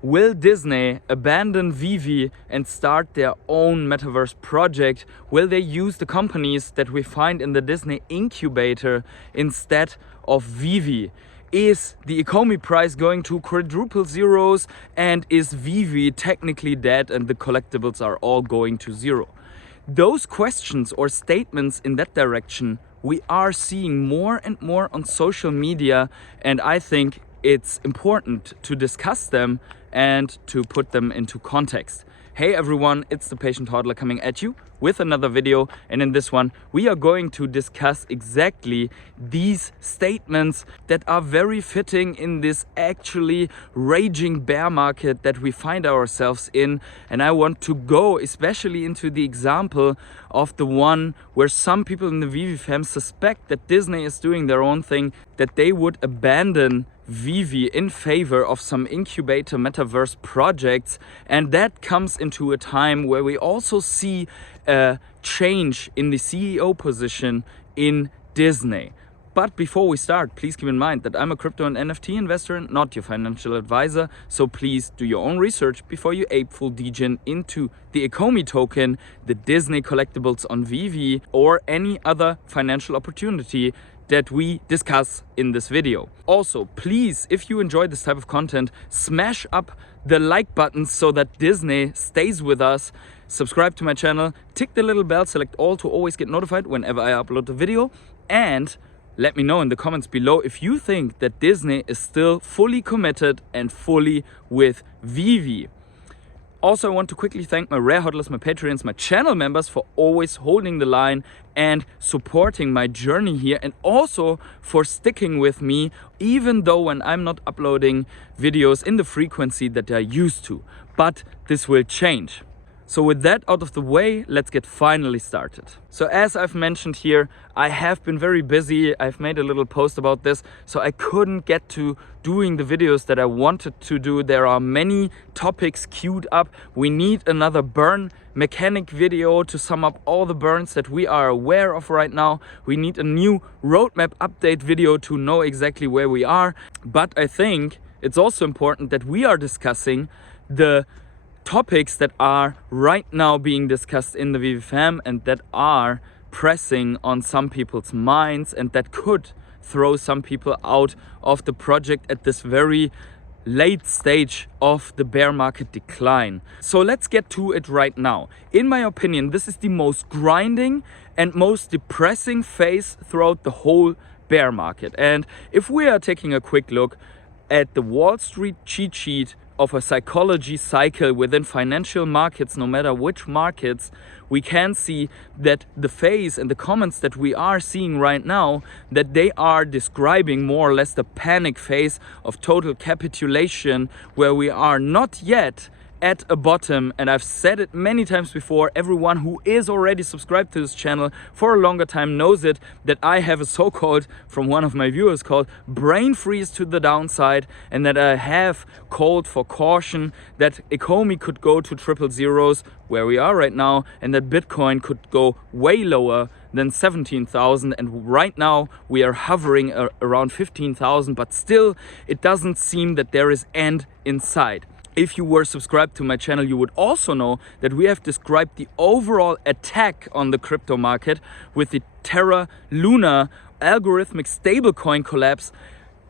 Will Disney abandon Veve and start their own metaverse project? Will they use the companies that we find in the Disney incubator instead of Veve? Is the Ecomi price going to quadruple zeros, and is Veve technically dead and the collectibles are all going to zero? Those questions or statements in that direction we are seeing more and more on social media, and I think it's important to discuss them and to put them into context. Hey everyone, it's the Patient Toddler coming at you with another video, and in this one we are going to discuss exactly these statements that are very fitting in this actually raging bear market that we find ourselves in. And I want to go especially into the example of the one where some people in the Veve fam suspect that Disney is doing their own thing, that they would abandon Veve in favor of some incubator metaverse projects. And that comes into a time where we also see a change in the CEO position in Disney. But before we start, please keep in mind that I'm a crypto and NFT investor and not your financial advisor. So please do your own research before you ape full degen into the Ecomi token, the Disney collectibles on Veve, or any other financial opportunity that we discuss in this video. Also, please, if you enjoy this type of content, smash up the like button so that Disney stays with us. Subscribe to my channel, tick the little bell, select all to always get notified whenever I upload a video, and let me know in the comments below if you think that Disney is still fully committed and fully with Veve. Also, I want to quickly thank my rare hodlers, my Patreons, my channel members for always holding the line and supporting my journey here, and also for sticking with me even though when I'm not uploading videos in the frequency that they're used to. But this will change. So with that out of the way, let's get finally started. So as I've mentioned here, I have been very busy. I've made a little post about this, so I couldn't get to doing the videos that I wanted to do. There are many topics queued up. We need another burn mechanic video to sum up all the burns that we are aware of right now. We need a new roadmap update video to know exactly where we are. But I think it's also important that we are discussing the topics that are right now being discussed in the Veve fam and that are pressing on some people's minds and that could throw some people out of the project at this very late stage of the bear market decline. So let's get to it right now. In my opinion, this is the most grinding and most depressing phase throughout the whole bear market. And if we are taking a quick look at the Wall Street cheat sheet of a psychology cycle within financial markets, no matter which markets, we can see that the phase and the comments that we are seeing right now, that they are describing more or less the panic phase of total capitulation, where we are not yet at a bottom. And I've said it many times before, everyone who is already subscribed to this channel for a longer time knows it, that I have a so-called, from one of my viewers, called brain freeze to the downside, and that I have called for caution that Ecomi could go to triple zeros where we are right now, and that Bitcoin could go way lower than 17,000, and right now we are hovering around 15,000, but still it doesn't seem that there is end in sight. If you were subscribed to my channel, you would also know that we have described the overall attack on the crypto market with the Terra Luna algorithmic stablecoin collapse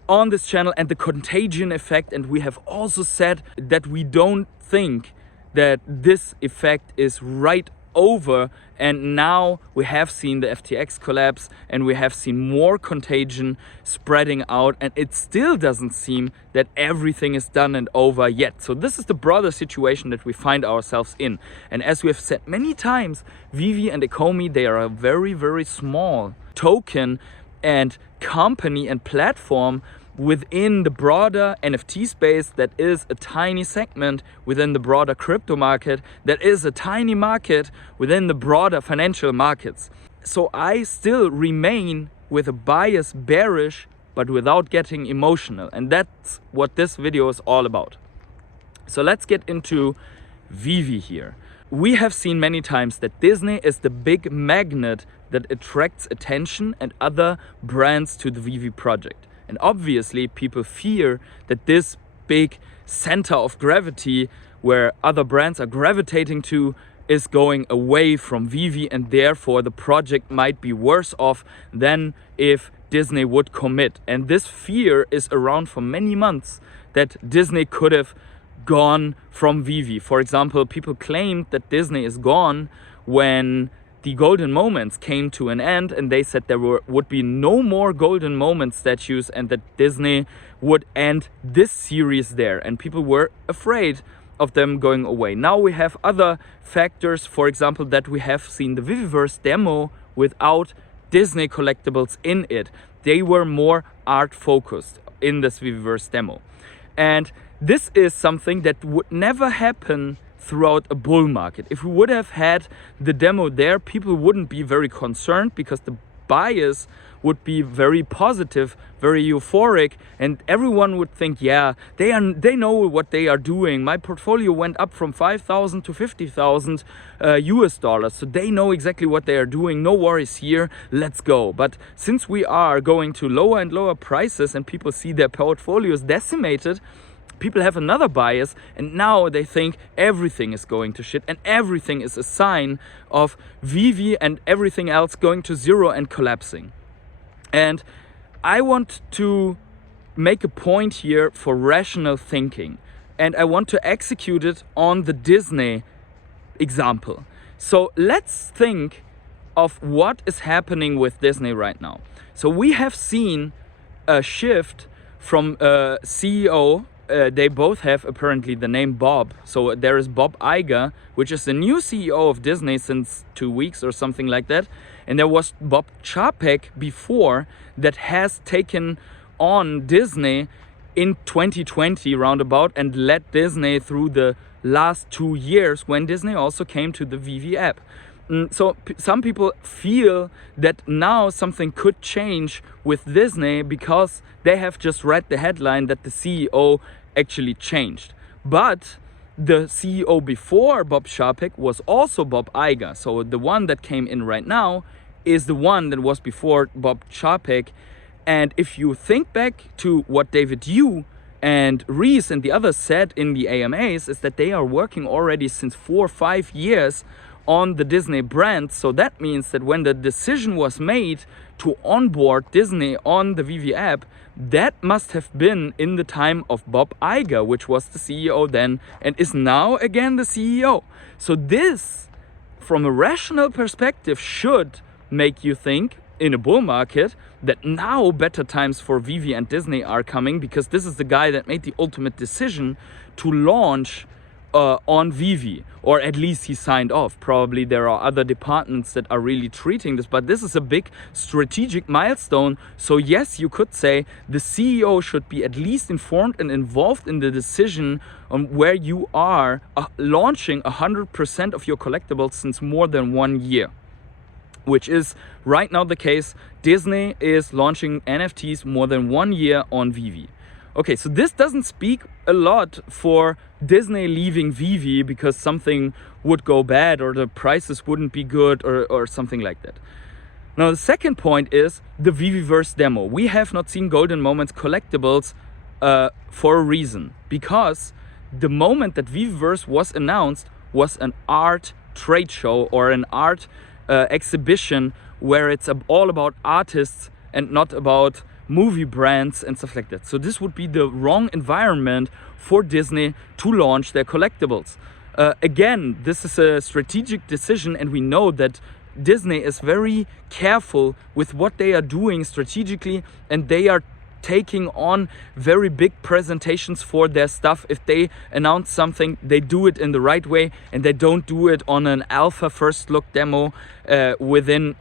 on this channel and the contagion effect. And we have also said that we don't think that this effect is right over, and now we have seen the FTX collapse and we have seen more contagion spreading out, and it still doesn't seem that everything is done and over yet. So this is the broader situation that we find ourselves in. And as we have said many times, Veve and Ecomi, they are a very, very small token and company and platform within the broader NFT space that is a tiny segment within the broader crypto market, that is a tiny market within the broader financial markets. So I still remain with a bias bearish, but without getting emotional. And that's what this video is all about. So let's get into Veve here. We have seen many times that Disney is the big magnet that attracts attention and other brands to the Veve project. And obviously people fear that this big center of gravity where other brands are gravitating to is going away from Veve, and therefore the project might be worse off than if Disney would commit. And this fear is around for many months, that Disney could have gone from Veve. For example, people claimed that Disney is gone when the Golden Moments came to an end, and they said there would be no more Golden Moment statues and that Disney would end this series there, and people were afraid of them going away. Now we have other factors, for example, that we have seen the VeVeVerse demo without Disney collectibles in it. They were more art focused in this VeVeVerse demo. And this is something that would never happen throughout a bull market. If we would have had the demo there, people wouldn't be very concerned because the bias would be very positive, very euphoric, and everyone would think, yeah, they know what they are doing. My portfolio went up from 5,000 to 50,000 US dollars, so they know exactly what they are doing. No worries here, let's go. But since we are going to lower and lower prices and people see their portfolios decimated, people have another bias, and now they think everything is going to shit and everything is a sign of Veve and everything else going to zero and collapsing. And I want to make a point here for rational thinking, and I want to execute it on the Disney example. So let's think of what is happening with Disney right now. So we have seen a shift from CEO. They both have apparently the name Bob. So there is Bob Iger, which is the new CEO of Disney since 2 weeks or something like that. And there was Bob Chapek before that has taken on Disney in 2020 roundabout and led Disney through the last 2 years when Disney also came to the Veve app. So some people feel that now something could change with Disney because they have just read the headline that the CEO actually changed. But the CEO before Bob Chapek was also Bob Iger. So the one that came in right now is the one that was before Bob Chapek. And if you think back to what David Yu and Reese and the others said in the AMAs, is that they are working already since 4 or 5 years on the Disney brand. So that means that when the decision was made to onboard Disney on the Veve app, that must have been in the time of Bob Iger, which was the CEO then and is now again the CEO. So this, from a rational perspective, should make you think in a bull market that now better times for Veve and Disney are coming, because this is the guy that made the ultimate decision to launch on Veve, or at least he signed off. Probably there are other departments that are really treating this, but this is a big strategic milestone. So yes, you could say the CEO should be at least informed and involved in the decision on where you are launching 100% of your collectibles since more than 1 year, which is right now the case. Disney is launching NFTs more than 1 year on Veve. Okay, so this doesn't speak a lot for Disney leaving Veve because something would go bad or the prices wouldn't be good or something like that. Now the second point is the VeVeVerse demo. We have not seen Golden Moments collectibles for a reason, because the moment that VeVeVerse was announced was an art trade show or an art exhibition where it's all about artists and not about movie brands and stuff like that. So this would be the wrong environment for Disney to launch their collectibles. Again, this is a strategic decision, and we know that Disney is very careful with what they are doing strategically, and they are taking on very big presentations for their stuff. If they announce something, they do it in the right way, and they don't do it on an alpha first look demo within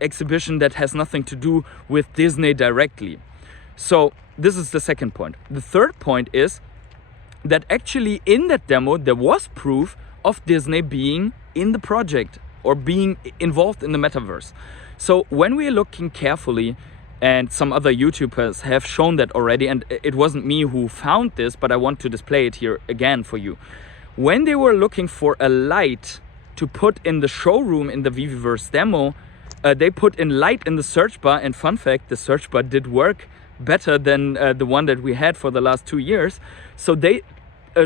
exhibition that has nothing to do with Disney directly. So this is the second point. The third point is that actually in that demo there was proof of Disney being in the project or being involved in the metaverse. So when we are looking carefully, and some other YouTubers have shown that already, and it wasn't me who found this, but I want to display it here again for you. When they were looking for a light to put in the showroom in the VeVeVerse demo, they put in light in the search bar, and fun fact, the search bar did work, better than the one that we had for the last 2 years. So they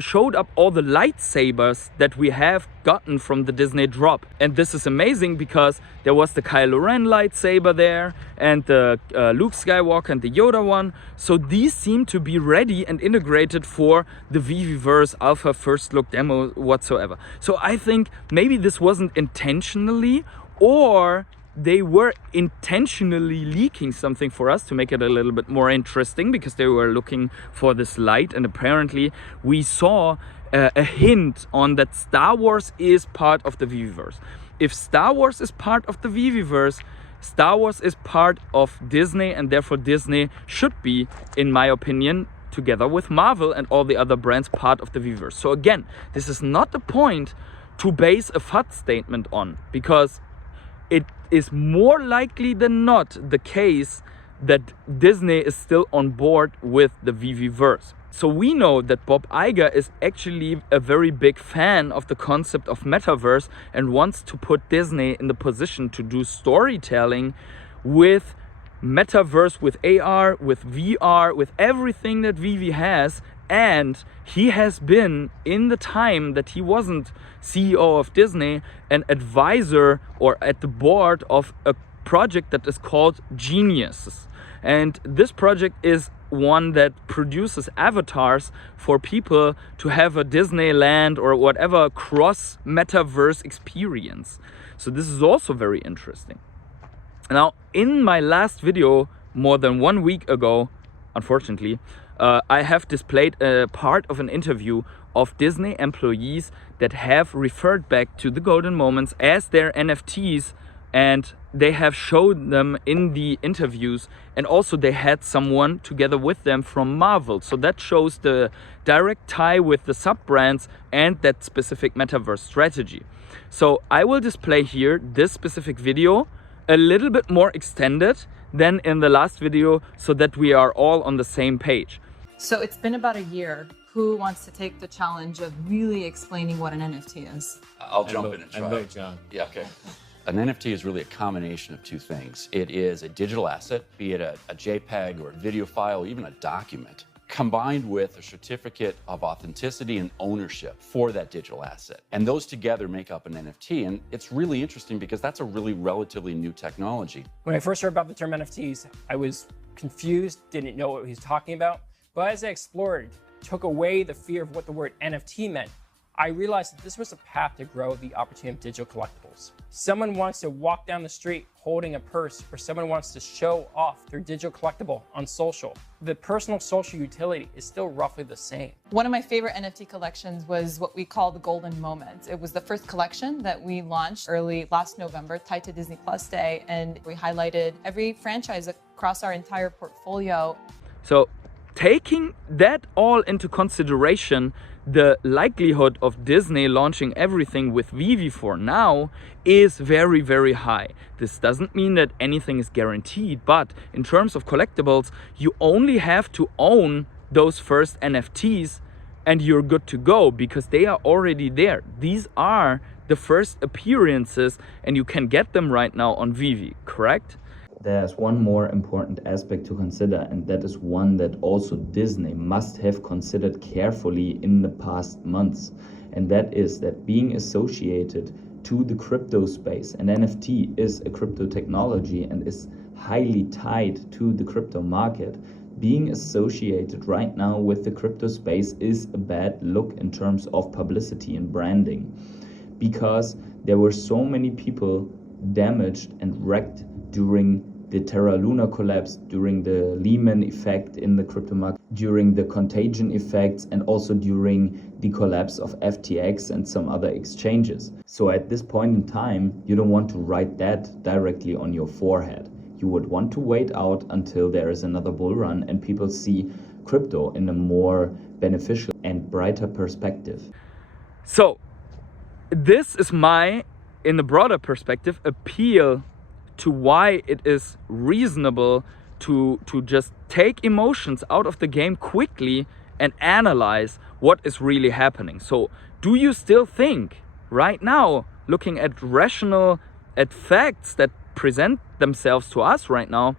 showed up all the lightsabers that we have gotten from the Disney drop. And this is amazing because there was the Kylo Ren lightsaber there and the Luke Skywalker and the Yoda one. So these seem to be ready and integrated for the VeVeVerse alpha first look demo whatsoever. So I think maybe this wasn't intentionally, or they were intentionally leaking something for us to make it a little bit more interesting, because they were looking for this light, and apparently we saw a hint on that Star Wars is part of the VeVeVerse. If Star Wars is part of the VeVeVerse, Star Wars is part of Disney, and therefore Disney should be, in my opinion, together with Marvel and all the other brands, part of the VeVeVerse. So again, this is not the point to base a FUD statement on, because it is more likely than not the case that Disney is still on board with the VeVeVerse. So we know that Bob Iger is actually a very big fan of the concept of metaverse and wants to put Disney in the position to do storytelling with metaverse, with AR, with VR, with everything that Veve has. And he has been, in the time that he wasn't CEO of Disney, an advisor or at the board of a project that is called Geniuses. And this project is one that produces avatars for people to have a Disneyland or whatever cross metaverse experience. So this is also very interesting. Now, in my last video, more than 1 week ago, unfortunately, I have displayed a part of an interview of Disney employees that have referred back to the golden moments as their NFTs, and they have showed them in the interviews, and also they had someone together with them from Marvel. So that shows the direct tie with the sub-brands and that specific metaverse strategy. So I will display here this specific video, a little bit more extended than in the last video, so that we are all on the same page. So it's been about a year. Who wants to take the challenge of really explaining what an NFT is? I'll jump in and try. I vote John. Yeah, okay. An NFT is really a combination of two things. It is a digital asset, be it a JPEG or a video file, or even a document, combined with a certificate of authenticity and ownership for that digital asset. And those together make up an NFT. And it's really interesting because that's a really relatively new technology. When I first heard about the term NFTs, I was confused, didn't know what he was talking about. But as I explored, took away the fear of what the word NFT meant, I realized that this was a path to grow the opportunity of digital collectibles. Someone wants to walk down the street holding a purse, or someone wants to show off their digital collectible on social. The personal social utility is still roughly the same. One of my favorite NFT collections was what we call the Golden Moments. It was the first collection that we launched early last November, tied to Disney Plus Day, and we highlighted every franchise across our entire portfolio. So taking that all into consideration, the likelihood of Disney launching everything with Veve for now is very, very high. This doesn't mean that anything is guaranteed, but in terms of collectibles, you only have to own those first NFTs and you're good to go, because they are already there. These are the first appearances and you can get them right now on Veve, correct? There's one more important aspect to consider, and that is one that also Disney must have considered carefully in the past months. And that is that being associated to the crypto space, and NFT is a crypto technology and is highly tied to the crypto market, being associated right now with the crypto space is a bad look in terms of publicity and branding, because there were so many people damaged and wrecked during the Terra Luna collapse, during the Lehman effect in the crypto market, during the contagion effects, and also during the collapse of FTX and some other exchanges. So at this point in time, you don't want to write that directly on your forehead. You would want to wait out until there is another bull run and people see crypto in a more beneficial and brighter perspective. So this is my, in the broader perspective, appeal to why it is reasonable to just take emotions out of the game quickly and analyze what is really happening. So do you still think right now, looking at facts that present themselves to us right now,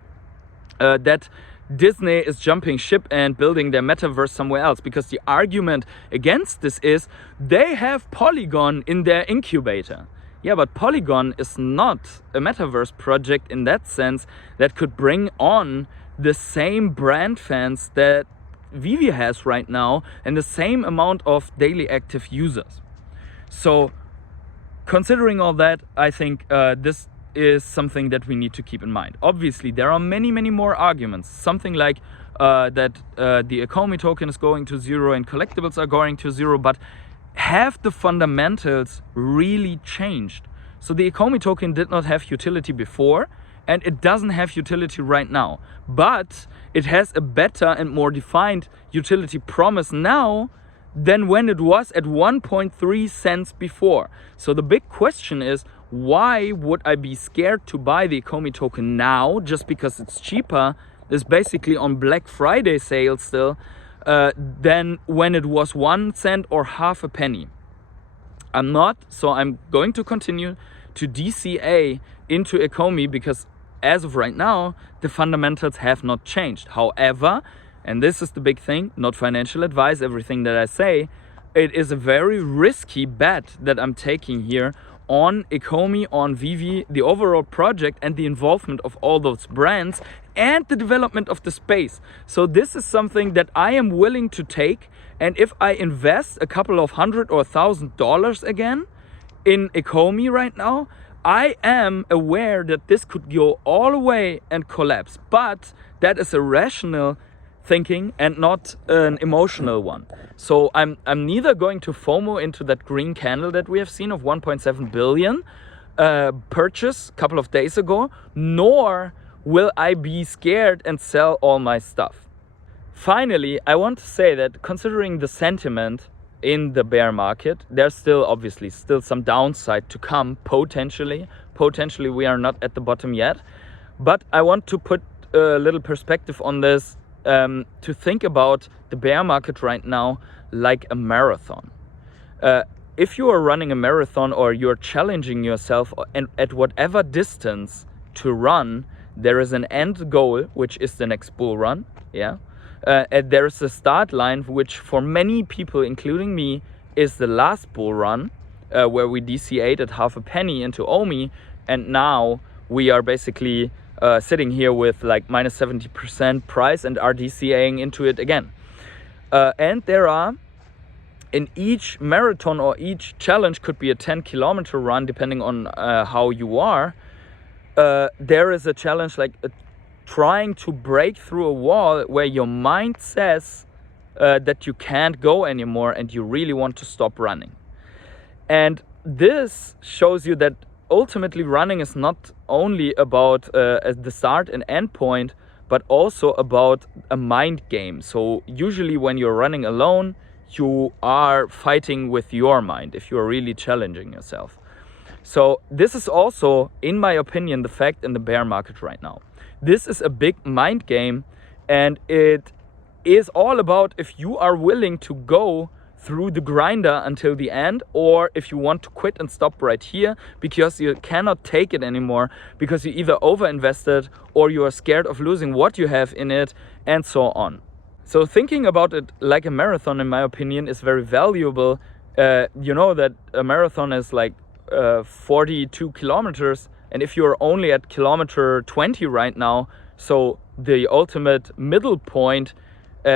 that Disney is jumping ship and building their metaverse somewhere else, because the argument against this is they have Polygon in their incubator. Yeah, but Polygon is not a metaverse project in that sense that could bring on the same brand fans that Veve has right now and the same amount of daily active users. So considering all that, I think this is something that we need to keep in mind. Obviously, there are many more arguments. Something like that the Ecomi token is going to zero and collectibles are going to zero, but have the fundamentals really changed? So the Ecomi token did not have utility before, and it doesn't have utility right now, but it has a better and more defined utility promise now than when it was at 1.3 cents before. So the big question is, why would I be scared to buy the Ecomi token now just because it's cheaper, is basically on Black Friday sale still, than when it was 1 cent or half a penny? I'm not, so I'm going to continue to DCA into Ecomi because as of right now, the fundamentals have not changed. However, and this is the big thing, not financial advice, everything that I say, it is a very risky bet that I'm taking here on Ecomi, on Veve, the overall project and the involvement of all those brands and the development of the space. So this is something that I am willing to take, and if I invest a couple of $100 or $1,000 again in Ecomi right now, I am aware that this could go all away and collapse, but that is a rational thinking and not an emotional one. So I'm neither going to FOMO into that green candle that we have seen of 1.7 billion purchase a couple of days ago, nor will I be scared and sell all my stuff. Finally, I want to say that considering the sentiment in the bear market, there's still obviously still some downside to come potentially. Potentially we are not at the bottom yet, but I want to put a little perspective on this, to think about the bear market right now like a marathon. If you are running a marathon or you're challenging yourself and at whatever distance to run, there is an end goal, which is the next bull run. Yeah. And there is a start line, which for many people, including me, is the last bull run, where we DCA'd at half a penny into OMI, and now we are basically sitting here with like minus 70% price and are DCAing into it again. And there are, in each marathon or each challenge, could be a 10-kilometer run depending on how you are, there is a challenge like trying to break through a wall where your mind says that you can't go anymore and you really want to stop running. And this shows you that ultimately running is not only about the start and end point, but also about a mind game. So usually when you're running alone, you are fighting with your mind if you're really challenging yourself. So this is also, in my opinion, the fact in the bear market right now. This is a big mind game, and it is all about if you are willing to go through the grinder until the end, or if you want to quit and stop right here because you cannot take it anymore because you either overinvested or you are scared of losing what you have in it, and so on. So thinking about it like a marathon, in my opinion, is very valuable. You know that a marathon is like 42 kilometers, and if you're only at kilometer 20 right now, so the ultimate middle point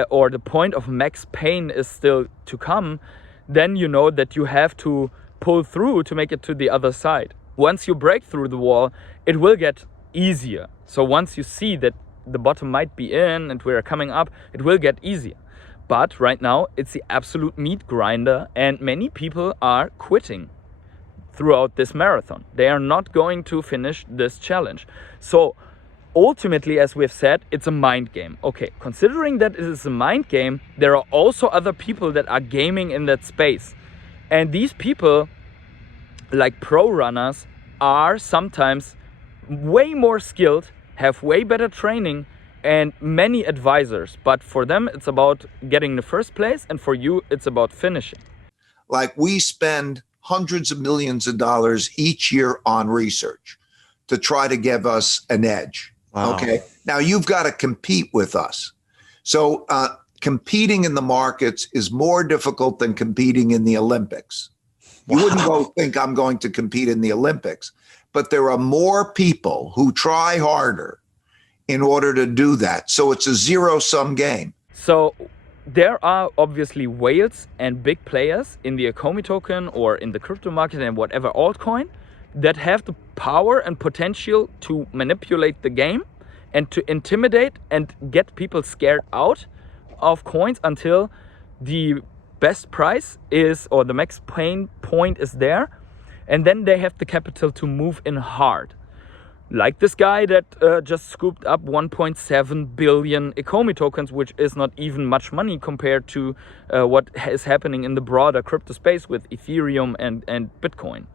or the point of max pain is still to come, then you know that you have to pull through to make it to the other side. Once you break through the wall, it will get easier. So once you see that the bottom might be in and we're coming up, it will get easier. But right now it's the absolute meat grinder, and many people are quitting throughout this marathon. They are not going to finish this challenge. So ultimately, as we've said, it's a mind game. Okay, considering that it is a mind game, there are also other people that are gaming in that space. And these people, like pro runners, are sometimes way more skilled, have way better training and many advisors. But for them, it's about getting the first place, and for you, it's about finishing. Like, we spend hundreds of millions of dollars each year on research to try to give us an edge. Wow. Okay. Now you've got to compete with us. So competing in the markets is more difficult than competing in the Olympics. You wouldn't go think I'm going to compete in the Olympics, but there are more people who try harder in order to do that. So it's a zero-sum game. So there are obviously whales and big players in the Ecomi token or in the crypto market and whatever altcoin that have the power and potential to manipulate the game and to intimidate and get people scared out of coins until the best price is, or the max pain point is there, and then they have the capital to move in hard. Like this guy that just scooped up 1.7 billion Ecomi tokens, which is not even much money compared to what is happening in the broader crypto space with Ethereum and Bitcoin.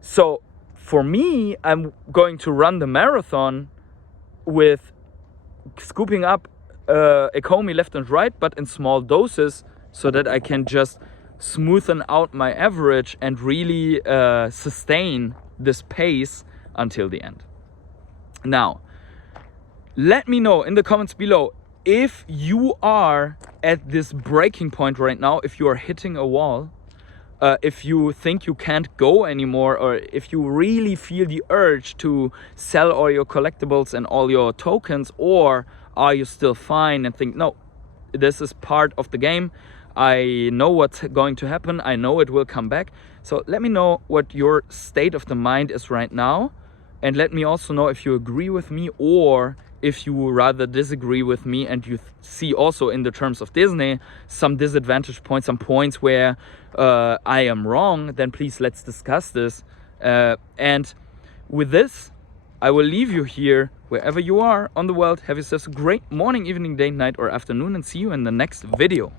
So for me, I'm going to run the marathon with scooping up Ecomi left and right, but in small doses, so that I can just smoothen out my average and really sustain this pace until the end. Now, let me know in the comments below if you are at this breaking point right now, if you are hitting a wall, if you think you can't go anymore, or if you really feel the urge to sell all your collectibles and all your tokens, or are you still fine and think, no, this is part of the game. I know what's going to happen. I know it will come back. So let me know what your state of the mind is right now. And let me also know if you agree with me or if you rather disagree with me and you see also in the terms of Disney some disadvantage points, some points where I am wrong, then please let's discuss this. And with this, I will leave you here wherever you are on the world. Have yourselves a great morning, evening, day, night or afternoon, and see you in the next video.